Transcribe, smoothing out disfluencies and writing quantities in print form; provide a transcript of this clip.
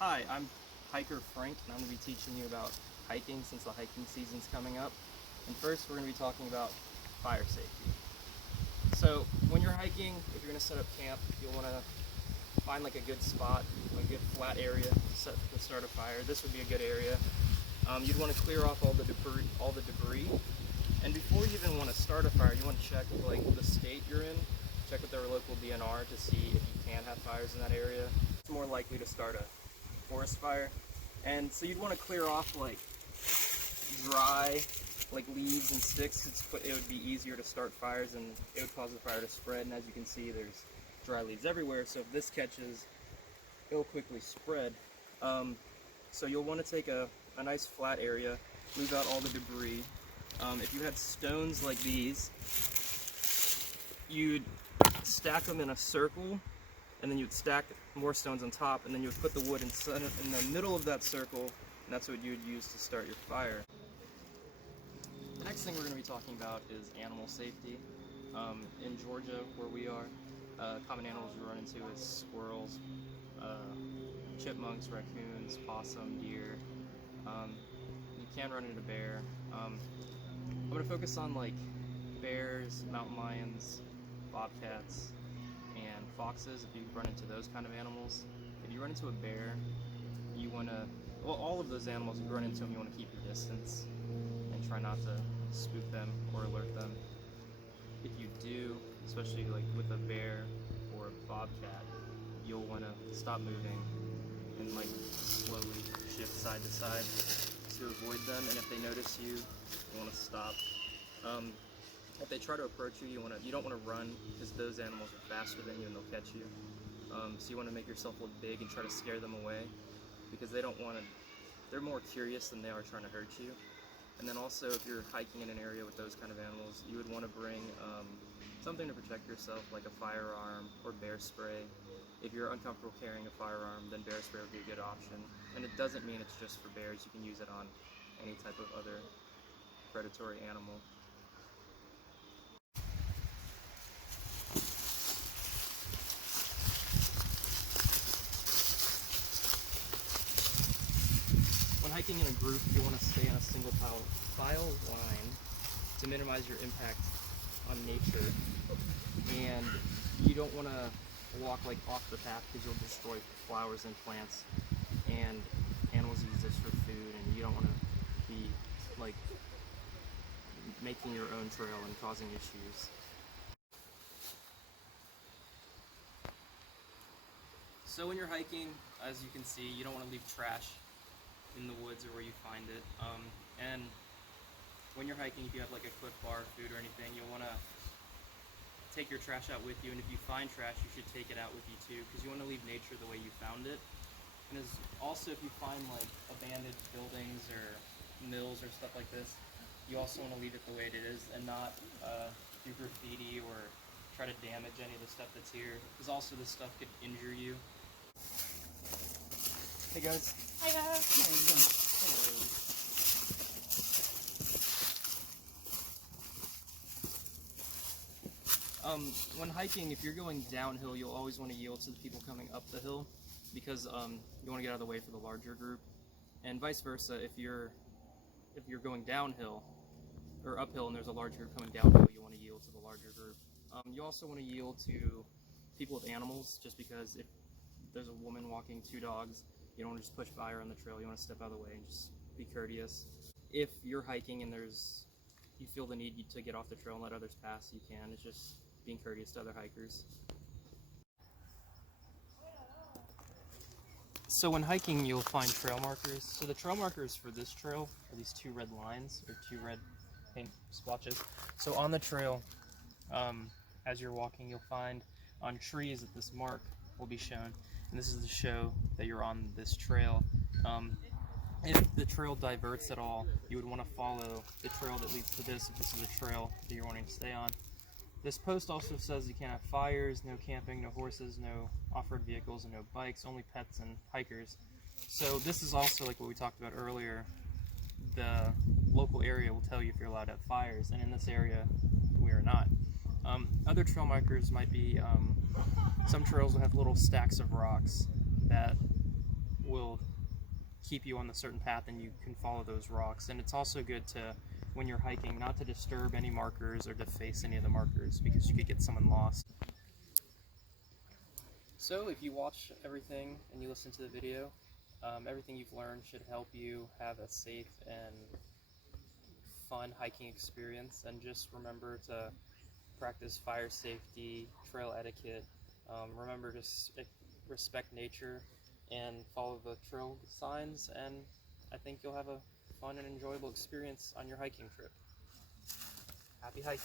Hi, I'm hiker Frank, and I'm going to be teaching you about hiking since the hiking season's coming up. And first, we're going to be talking about fire safety. So, when you're hiking, if you're going to set up camp, you'll want to find like a good spot, a good flat area to start a fire. This would be a good area. You'd want to clear off all the debris. And before you even want to start a fire, you want to check like the state you're in. Check with their local DNR to see if you can have fires in that area. It's more likely to start a forest fire. And so you'd want to clear off like dry like leaves and sticks. It would be easier to start fires and it would cause the fire to spread. And as you can see, there's dry leaves everywhere. So if this catches, it'll quickly spread. So you'll want to take a nice flat area, move out all the debris. If you had stones like these, you'd stack them in a circle, and then you'd stack more stones on top, and then you would put the wood in the middle of that circle, and that's what you would use to start your fire. The next thing we're going to be talking about is animal safety. In Georgia, where we are, common animals you run into is squirrels, chipmunks, raccoons, possum, deer. You can run into bear. I'm going to focus on like bears, mountain lions, bobcats, and foxes if you run into those kind of animals. If you run into a bear, you want to, well, all of those animals, if you run into them, you want to keep your distance and try not to spook them or alert them. If you do, especially like with a bear or a bobcat, you'll want to stop moving and like slowly shift side to side to avoid them. And if they notice you, you want to stop. If they try to approach you, you don't want to run because those animals are faster than you and they'll catch you. So you want to make yourself look big and try to scare them away because they don't want to. They're more curious than they are trying to hurt you. And then also, if you're hiking in an area with those kind of animals, you would want to bring something to protect yourself, like a firearm or bear spray. If you're uncomfortable carrying a firearm, then bear spray would be a good option. And it doesn't mean it's just for bears. You can use it on any type of other predatory animal. When hiking in a group, you want to stay on a single file line to minimize your impact on nature, and you don't want to walk like off the path because you'll destroy flowers and plants, and animals use this for food, and you don't want to be like making your own trail and causing issues. So when you're hiking, as you can see, you don't want to leave trash in the woods or where you find it. And when you're hiking, if you have like a Clif Bar, food or anything, you'll want to take your trash out with you. And if you find trash, you should take it out with you too, because you want to leave nature the way you found it. And also, if you find like abandoned buildings or mills or stuff like this, you also want to leave it the way it is and not do graffiti or try to damage any of the stuff that's here, because also this stuff could injure you. Hey guys. Hi guys. How are you doing? When hiking, if you're going downhill, you'll always want to yield to the people coming up the hill because you want to get out of the way for the larger group, and vice versa. If you're going downhill or uphill and there's a large group coming downhill, you want to yield to the larger group. You also want to yield to people with animals, just because if there's a woman walking two dogs, you don't want to just push by her on the trail. You want to step out of the way and just be courteous. If you're hiking and you feel the need to get off the trail and let others pass, you can. It's just being courteous to other hikers. So when hiking, you'll find trail markers. So the trail markers for this trail are these two red lines, or two red paint splotches. So on the trail, as you're walking, you'll find on trees that this mark will be shown. And this is to show that you're on this trail. If the trail diverts at all, you would want to follow the trail that leads to this if this is a trail that you're wanting to stay on. This post also says you can't have fires, no camping, no horses, no off-road vehicles, and no bikes, only pets and hikers. So this is also like what we talked about earlier. The local area will tell you if you're allowed to have fires, and in this area, we are not. Other trail markers might be, some trails will have little stacks of rocks that will keep you on the certain path and you can follow those rocks. And it's also good to, when you're hiking, not to disturb any markers or deface any of the markers because you could get someone lost. So if you watch everything and you listen to the video, everything you've learned should help you have a safe and fun hiking experience. And just remember to practice fire safety, trail etiquette. Remember to respect nature and follow the trail signs, and I think you'll have a fun and enjoyable experience on your hiking trip. Happy hiking!